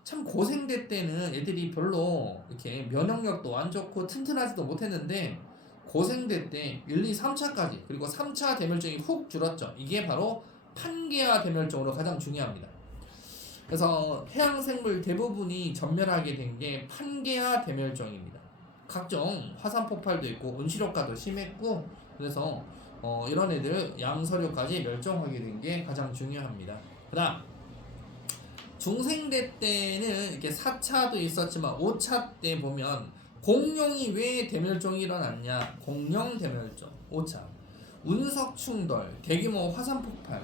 참 고생대 때는 애들이 별로 이렇게 면역력도 안 좋고 튼튼하지도 못했는데, 고생대 때 1, 2, 3차까지 그리고 3차 대멸종이 훅 줄었죠. 이게 바로 판게아 대멸종으로 가장 중요합니다. 그래서 해양생물 대부분이 전멸하게 된 게 판게아 대멸종입니다. 각종 화산 폭발도 있고 온실효과도 심했고, 그래서 이런 애들 양서류까지 멸종하게 된 게 가장 중요합니다. 그 다음 중생대 때는 이렇게 4차도 있었지만 5차 때 보면 공룡이 왜 대멸종이 일어났냐? 공룡 대멸종 5차 운석 충돌, 대규모 화산 폭발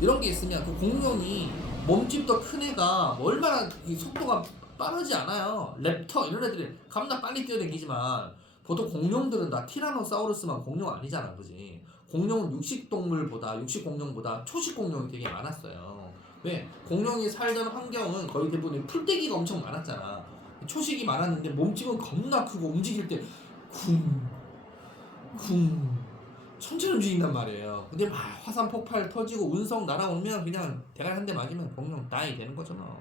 이런 게 있으면 그 공룡이 몸집도 큰 애가 얼마나 이 속도가 빠르지 않아요. 랩터 이런 애들이 겁나 빨리 뛰어다니지만 보통 공룡들은 다 티라노사우루스만 공룡 아니잖아, 그지? 공룡은 육식공룡보다 초식공룡이 되게 많았어요. 왜? 공룡이 살던 환경은 거의 대부분 풀떼기가 엄청 많았잖아. 초식이 많았는데 몸집은 겁나 크고 움직일 때 쿵쿵 천천히 움직인단 말이에요. 근데 막 화산 폭발 터지고 운석 날아오면 그냥 대가리 한 대 맞으면 공룡 다이 되는 거죠 뭐.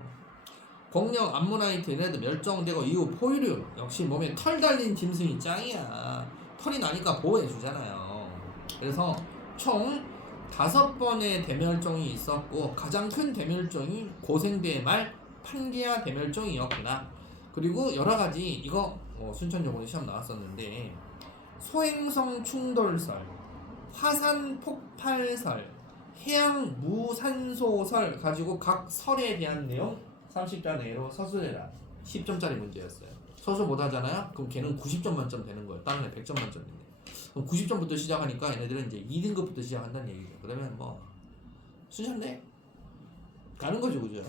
공룡, 암모나이트 얘네들 멸종되고 이후 포유류 역시 몸에 털 달린 짐승이 짱이야. 털이 나니까 보호해 주잖아요. 그래서 총 5번의 대멸종이 있었고 가장 큰 대멸종이 고생대 말 판게아 대멸종이었구나. 그리고 여러 가지 이거 순천여고는 시험 나왔었는데 소행성 충돌설, 화산 폭발설, 해양 무산소설 가지고 각 설에 대한 내용 30자 내로 서술해라. 10점짜리 문제였어요. 서술 못하잖아요? 그럼 걔는 90점 만점 되는 거예요. 다른 애 100점 만점인데. 그럼 90점부터 시작하니까 얘네들은 이제 2등급부터 시작한다는 얘기죠. 그러면 뭐 순천대 가는 거죠, 그죠?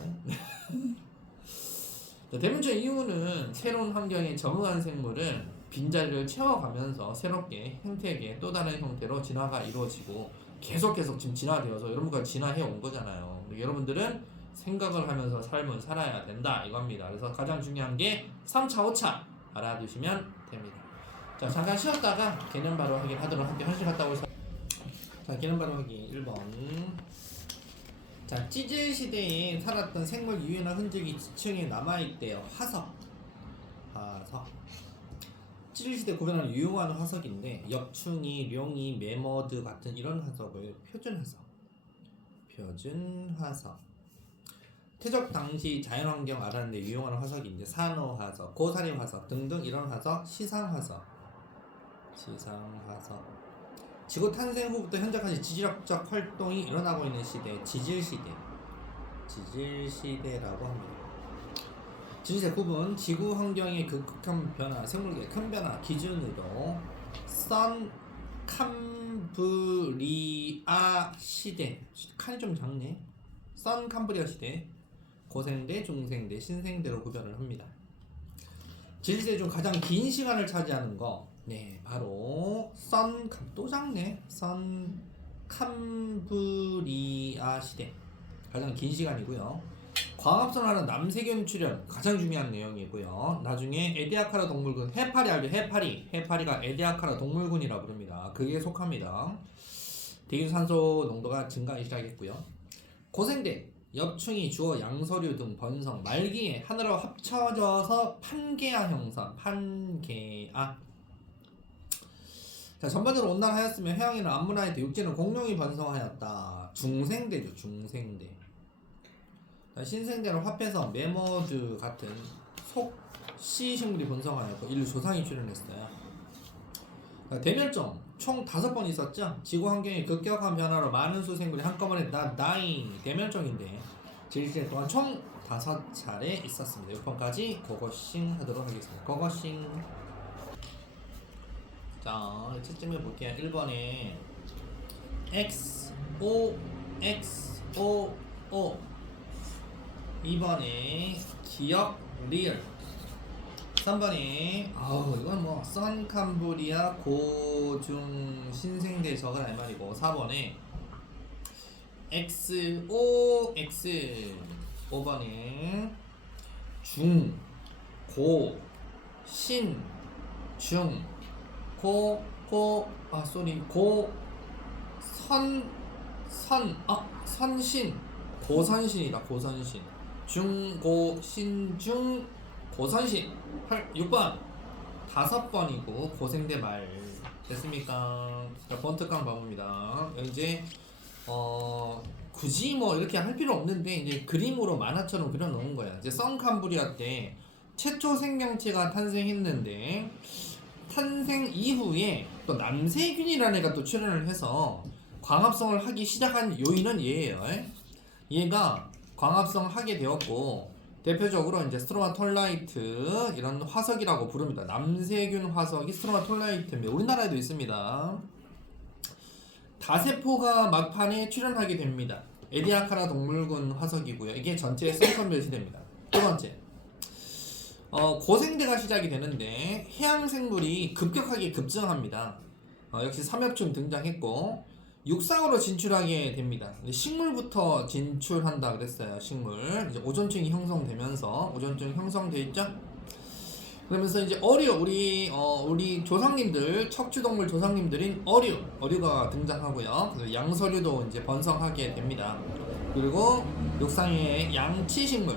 대문제 이유는 새로운 환경에 적응한 생물은 빈자리를 채워가면서 새롭게 생태계 또 다른 형태로 진화가 이루어지고 계속 지금 진화되어서 여러분과 진화해 온 거잖아요. 여러분들은 생각을 하면서 삶을 살아야 된다 이겁니다. 그래서 가장 중요한 게 3차, 5차 알아두시면 됩니다. 자, 잠깐 쉬었다가 개념 바로 확인 하도록 할게요. 한시 갔다 오세요. 자, 개념 바로 확인 1번. 자, 찌질 시대에 살았던 생물 유해나 흔적이 지층에 남아있대요. 화석. 찌질 시대 구별하는 유용한 화석인데 역충이, 룡이, 매머드 같은 이런 화석을 표준 화석. 퇴적 당시 자연환경 알았는데 유용한 화석인데 산호 화석, 고사리 화석 등등 이런 화석, 시상 화석. 지구 탄생 후부터 현재까지 지질학적 활동이 일어나고 있는 시대, 지질시대라고 합니다. 지질시대 구분, 지구 환경의 극한 변화, 생물계의 큰 변화 기준으로 선 캄브리아 시대, 칸이 좀 작네. 선 캄브리아 시대, 고생대, 중생대, 신생대로 구별을 합니다. 지질시대 중 가장 긴 시간을 차지하는 거, 네, 바로 또 작네. 선 캄브리아 시대 가장 긴 시간이고요. 광합성하는 남세균 출현 가장 중요한 내용이고요. 나중에 에디아카라 동물군 해파리 알죠? 해파리가 에디아카라 동물군이라 부릅니다. 그게 속합니다. 대기산소 농도가 증가하기 시작했고요. 고생대 엽충이 주어 양서류 등 번성 말기에 하나로 합쳐져서 판게아 형성. 자, 전반적으로 온난하였으며 해양에는 암모나이트, 육지는 공룡이 번성하였다. 중생대죠, 중생대. 신생대는 화폐성, 매머드 같은 속시 식물이 번성하였고 인류 조상이 출현했어요. 대멸종 총 5번 있었죠. 지구 환경의 급격한 변화로 많은 수 생물이 한꺼번에 다잉 대멸종인데 지질시대 동안 총 5차례 있었습니다. 6번까지 고고싱 하도록 하겠습니다. 고고싱. 자, 채점해 볼게요. 1번에 XO 2번에 기억 리얼 3번에 이건 뭐 선캄브리아 고중 신생대 적은 알 말이고 4번에 XOX 5번에 중 고 신 중 선신 고선신이다. 고선신 중고신중 고선신 6번 5번이고 고생대 말 됐습니까? 자, 번트깡 방법입니다. 이제 굳이 뭐 이렇게 할 필요 없는데 이제 그림으로 만화처럼 그려놓은 거야. 이제 선캄브리아 때 최초 생명체가 탄생했는데 탄생 이후에 또 남세균이라는 애가 또 출현을 해서 광합성을 하기 시작한 요인은 얘예요. 얘가 광합성을 하게 되었고 대표적으로 이제 스트로마톨라이트 이런 화석이라고 부릅니다. 남세균 화석이 스트로마톨라이트입니다. 우리나라에도 있습니다. 다세포가 막판에 출현하게 됩니다. 에디아카라 동물군 화석이고요. 이게 전체 선천별 시대입니다. 두 번째, 고생대가 시작이 되는데 해양 생물이 급격하게 급증합니다. 역시 삼엽충 등장했고 육상으로 진출하게 됩니다. 식물부터 진출한다 그랬어요. 식물 이제 오존층이 형성되면서 오존층 형성돼 있죠. 그러면서 이제 우리 조상님들 척추동물 조상님들인 어류가 등장하고요. 그래서 양서류도 이제 번성하게 됩니다. 그리고 육상의 양치식물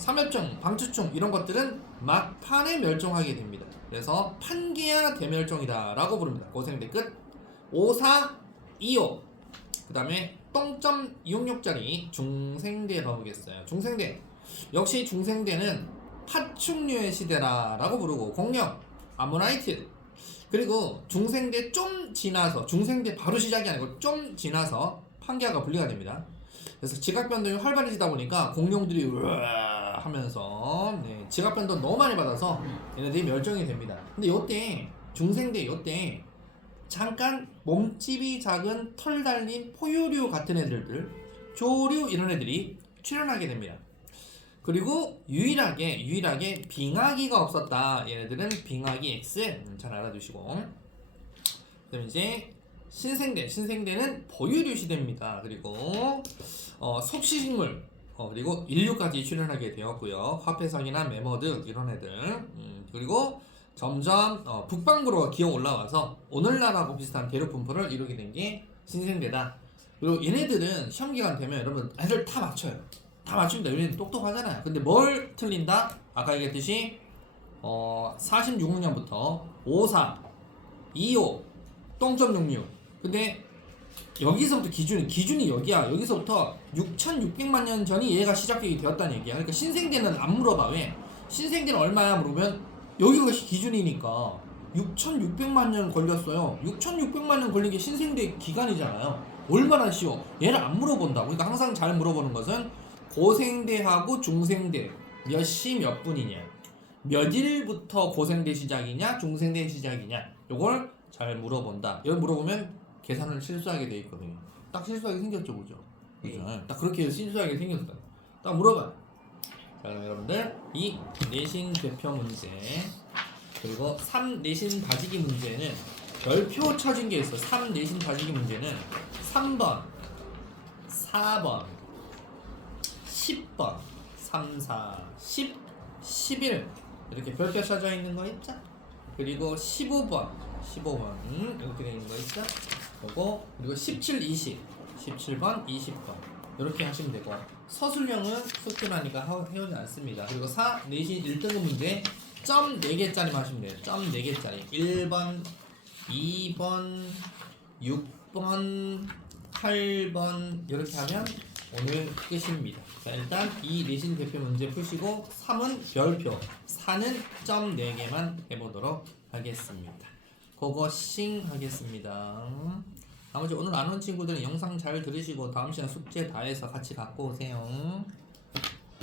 삼엽종, 방추총 이런 것들은 막판에 멸종하게 됩니다. 그래서 판개야 대멸종이다 라고 부릅니다. 고생대 끝. 54, 25. 그 다음에 0.66짜리 중생대 봐보겠어요. 중생대 역시 중생대는 파충류의 시대라 라고 부르고 공룡, 아모나이트, 그리고 중생대 좀 지나서, 중생대 바로 시작이 아니고 좀 지나서 판개야가 분리가 됩니다. 그래서 지각변동이 활발해지다 보니까 공룡들이 으아 하면서 지각변동 너무 많이 받아서 얘네들이 멸종이 됩니다. 근데 요때 중생대 요때 잠깐 몸집이 작은 털 달린 포유류 같은 애들들, 조류 이런 애들이 출현하게 됩니다. 그리고 유일하게 빙하기가 없었다. 얘네들은 빙하기 X 잘 알아두시고. 그다음 이제 신생대는 포유류 시대입니다. 그리고 속시식물 그리고 인류까지 출현하게 되었고요. 화폐성이나 매머드 이런 애들 그리고 점점 북반구로 기어 올라와서 오늘날하고 비슷한 대륙 분포를 이루게 된 게 신생대다. 그리고 얘네들은 시험 기간 되면 여러분 애들 다 맞춰요. 다 맞춥니다. 얘네는 똑똑하잖아요. 근데 뭘 틀린다? 아까 얘기했듯이 46년부터 54, 25, 0.66. 근데 여기서부터 기준이 여기야. 여기서부터 6,600만 년 전이 얘가 시작되게 되었다는 얘기야. 그러니까 신생대는 안 물어봐. 왜? 신생대는 얼마야 물으면 여기가 기준이니까 6,600만 년 걸렸어요. 6,600만 년 걸린 게 신생대 기간이잖아요. 얼마나 쉬워. 얘를 안 물어본다. 그러니까 항상 잘 물어보는 것은 고생대하고 중생대 몇 시 몇 분이냐, 몇 일부터 고생대 시작이냐 중생대 시작이냐, 요걸 잘 물어본다. 이걸 물어보면 계산을 실수하게 돼 있거든요. 딱 실수하게 생겼죠, 그죠? 그죠? 딱 그렇게 실수하게 생겼어요. 딱 물어봐요. 자, 그럼 여러분들 이 내신 대표 문제 그리고 3 내신 다지기 문제는 별표 쳐진 게 있어. 3 내신 다지기 문제는 3번, 4번, 10번, 3, 4, 10, 11 이렇게 별표 쳐져 있는 거 있죠? 그리고 15번 이렇게 되어 있는 거 있죠? 그리고 17, 20, 17번, 20번 이렇게 하시면 되고 서술형은 숙제하니까 해오지 않습니다. 그리고 4 내신 1등급 문제 점 4개짜리만 하시면 돼요. 점 4개짜리 1번, 2번, 6번, 8번 이렇게 하면 오늘 끝입니다. 자, 일단 이 내신 대표 문제 푸시고 3은 별표, 4는 점 4개만 해보도록 하겠습니다. 그거 싱 하겠습니다. 나머지 오늘 안 온 친구들은 영상 잘 들으시고 다음 시간 숙제 다 해서 같이 갖고 오세요.